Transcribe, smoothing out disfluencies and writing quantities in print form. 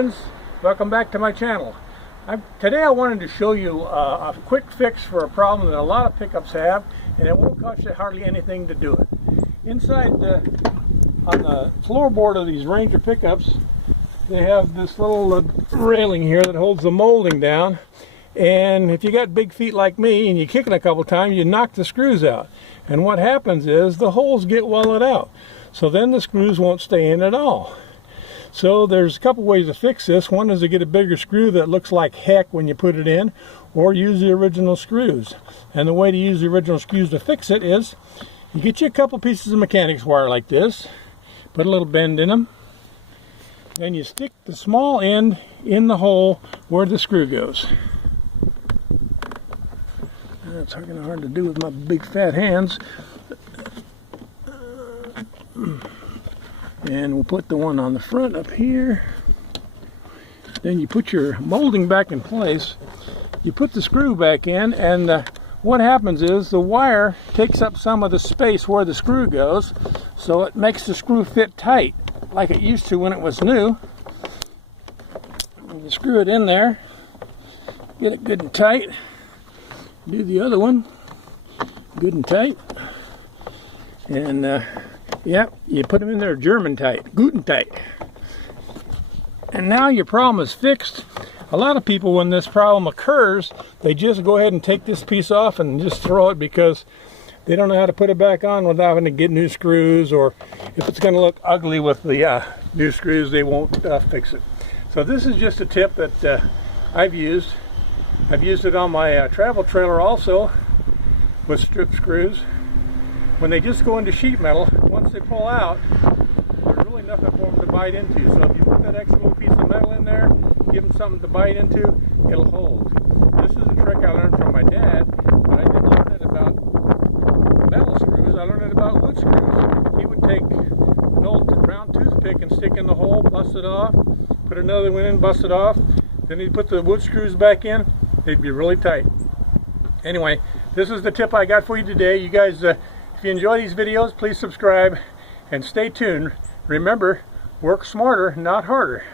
friends, welcome back to my channel. Today I wanted to show you a quick fix for a problem that a lot of pickups have, and it won't cost you hardly anything to do it. Inside on the floorboard of these Ranger pickups, they have this little railing here that holds the molding down, and if you got big feet like me and you kick it a couple times, you knock the screws out, and what happens is the holes get welded out, so then the screws won't stay in at all. So there's a couple ways to fix this. One is to get a bigger screw that looks like heck when you put it in, or use the original screws. And the way to use the original screws to fix it is you get you a couple pieces of mechanics wire like this, put a little bend in them, then you stick the small end in the hole where the screw goes. That's kind of hard to do with my big fat hands. And we'll put the one on the front up here. Then you put your molding back in place. You put the screw back in, and what happens is the wire takes up some of the space where the screw goes, so it makes the screw fit tight like it used to when it was new. And you screw it in there, get it good and tight. Do the other one good and tight, and yep, you put them in there German tight, guten tight. And now your problem is fixed. A lot of people, when this problem occurs, they just go ahead and take this piece off and just throw it because they don't know how to put it back on without having to get new screws, or if it's going to look ugly with the new screws, they won't fix it. So this is just a tip that I've used. I've used it on my travel trailer also with strip screws. When they just go into sheet metal, once they pull out, there's really nothing for them to bite into. So if you put that extra little piece of metal in there, give them something to bite into, it'll hold. This is a trick I learned from my dad, but I didn't learn it about metal screws. I learned it about wood screws. He would take an old round toothpick and stick in the hole, bust it off, put another one in, bust it off. Then he'd put the wood screws back in. They'd be really tight. Anyway, this is the tip I got for you today. You guys, if you enjoy these videos, please subscribe and stay tuned. Remember, work smarter, not harder.